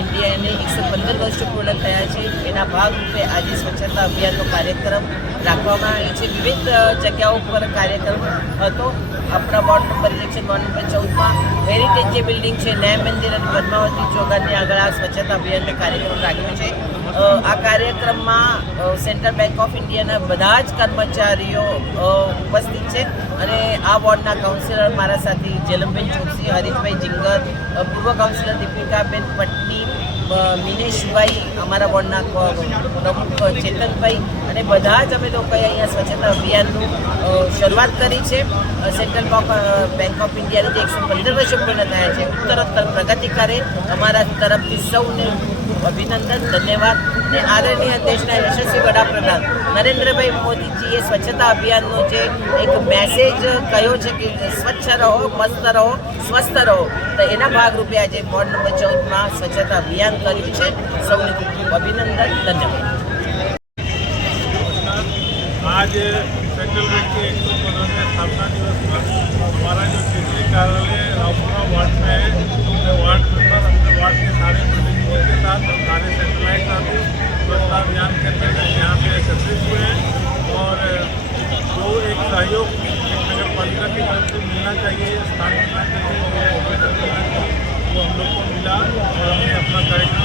ઇન્ડિયાને એકસો પંદર વર્ષ પૂર્ણ થયા છે. એના ભાગરૂપે આજે સ્વચ્છતા અભિયાનનો કાર્યક્રમ રાખવામાં આવ્યો છે. વિવિધ જગ્યાઓ પર કાર્યક્રમ હતો. આપણા ward number election ward number ચૌદમાં. હેરિટેજ જે બિલ્ડિંગ છે, ન્યાય મંદિર અને પદ્માવતી ચોગાની આગળ આ સ્વચ્છતા અભિયાનનો કાર્યક્રમ રાખ્યો છે. આ કાર્યક્રમમાં સેન્ટ્રલ બેંક ઓફ ઇન્ડિયાના બધા જ કર્મચારીઓ ઉપસ્થિત છે. અને આ વોર્ડના કાઉન્સિલર મારા સાથે જેલમબેન ચોકસી, હરીશભાઈ જિંગર પૂર્વ કાઉન્સિલર દીપિકાબેન પટની મિનેશભાઈ, અમારા વોર્ડના પ્રમુખ ચેતનભાઈ અને બધા જ અમે લોકોએ અહીંયા સ્વચ્છતા અભિયાનનું શરૂઆત કરી છે. સેન્ટ્રલ બેંક ઓફ ઇન્ડિયાની જે એકસો પંદર વર્ષો પૂર્ણ થયા છે, ઉત્તરોત્તર પ્રગતિ કરે અમારા તરફથી સૌને અભિનંદન ધન્યવાદ અને આદરણીય દેશના યશસ્વી વડાપ્રધાન નરેન્દ્રભાઈ મોદીજીએ સ્વચ્છતા અભિયાનનો જે એક મેસેજ કહ્યો છે કે સ્વચ્છ રહો મસ્ત રહો સ્વસ્થ રહો તો એના ભાગરૂપે આજે વોર્ડ નંબર ચૌદમાં સ્વચ્છતા અભિયાન કર્યું છે સૌને ખૂબ ખૂબ અભિનંદન ધન્યવાદ आज सेंट्रल बैंक के एक सौ पंद्रहवें स्थापना दिवस पर हमारा जो केंद्रीय कार्यालय रामपुरा वार्ड में है अपने वार्ड मेंबर अपने वार्ड के सारे स्वच्छता अभियान के अंतर्गत यहाँ पे एकत्रित हुए हैं और जो एक सहयोग एक नगर पालिका की तरफ से मिलना चाहिए स्थानीय मिलना चाहिए वो ऑपरेशन करना चाहिए वो हम लोग को मिला और हमने अपना कार्यक्रम